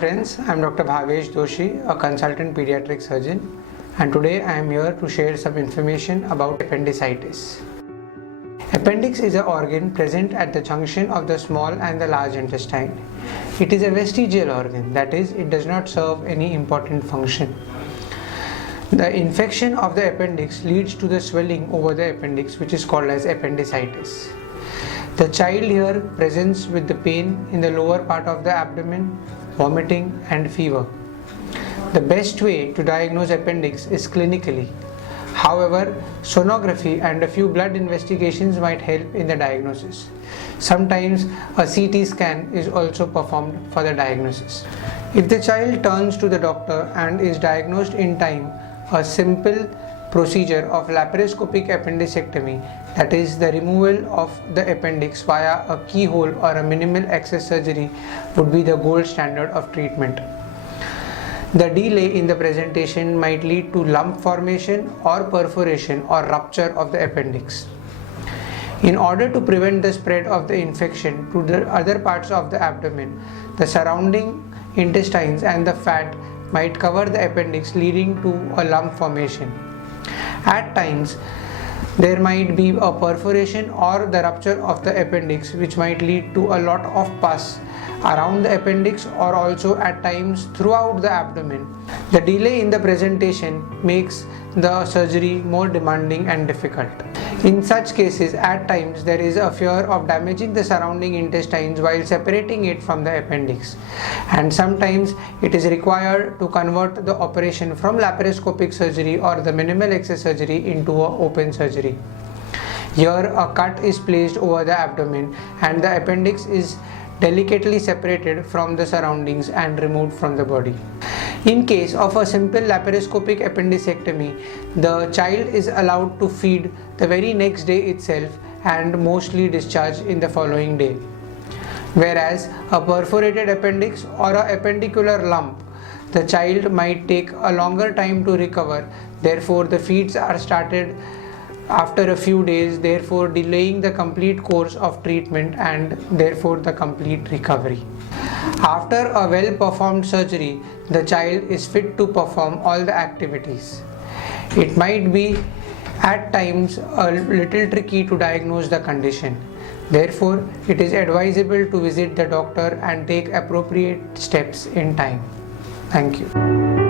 friends, I am Dr. Bhavesh Doshi, a consultant pediatric surgeon, and today I am here to share some information about appendicitis. Appendix is an organ present at the junction of the small and the large intestine. It is a vestigial organ, that is, it does not serve any important function. The infection of the appendix leads to the swelling over the appendix, which is called as appendicitis. The child here presents with the pain in the lower part of the abdomen, vomiting and fever. The best way to diagnose appendix is clinically. However, sonography and a few blood investigations might help in the diagnosis. Sometimes a CT scan is also performed for the diagnosis. If the child turns to the doctor and is diagnosed in time, a simple procedure of laparoscopic appendicectomy, that is the removal of the appendix via a keyhole or a minimal access surgery, would be the gold standard of treatment. The delay in the presentation might lead to lump formation or perforation or rupture of the appendix. In order to prevent the spread of the infection to the other parts of the abdomen, the surrounding intestines and the fat might cover the appendix, leading to a lump formation. At times, there might be a perforation or the rupture of the appendix, which might lead to a lot of pus around the appendix or also at times throughout the abdomen. The delay in the presentation makes the surgery more demanding and difficult. In such cases, at times there is a fear of damaging the surrounding intestines while separating it from the appendix, and sometimes it is required to convert the operation from laparoscopic surgery or the minimal access surgery into an open surgery. Here a cut is placed over the abdomen and the appendix is delicately separated from the surroundings and removed from the body. In case of a simple laparoscopic appendicectomy, the child is allowed to feed the very next day itself and mostly discharged in the following day. Whereas a perforated appendix or a appendicular lump, the child might take a longer time to recover, therefore the feeds are started after a few days, therefore delaying the complete course of treatment and therefore the complete recovery. After a well-performed surgery, the child is fit to perform all the activities. It might be at times a little tricky to diagnose the condition. Therefore, it is advisable to visit the doctor and take appropriate steps in time. Thank you.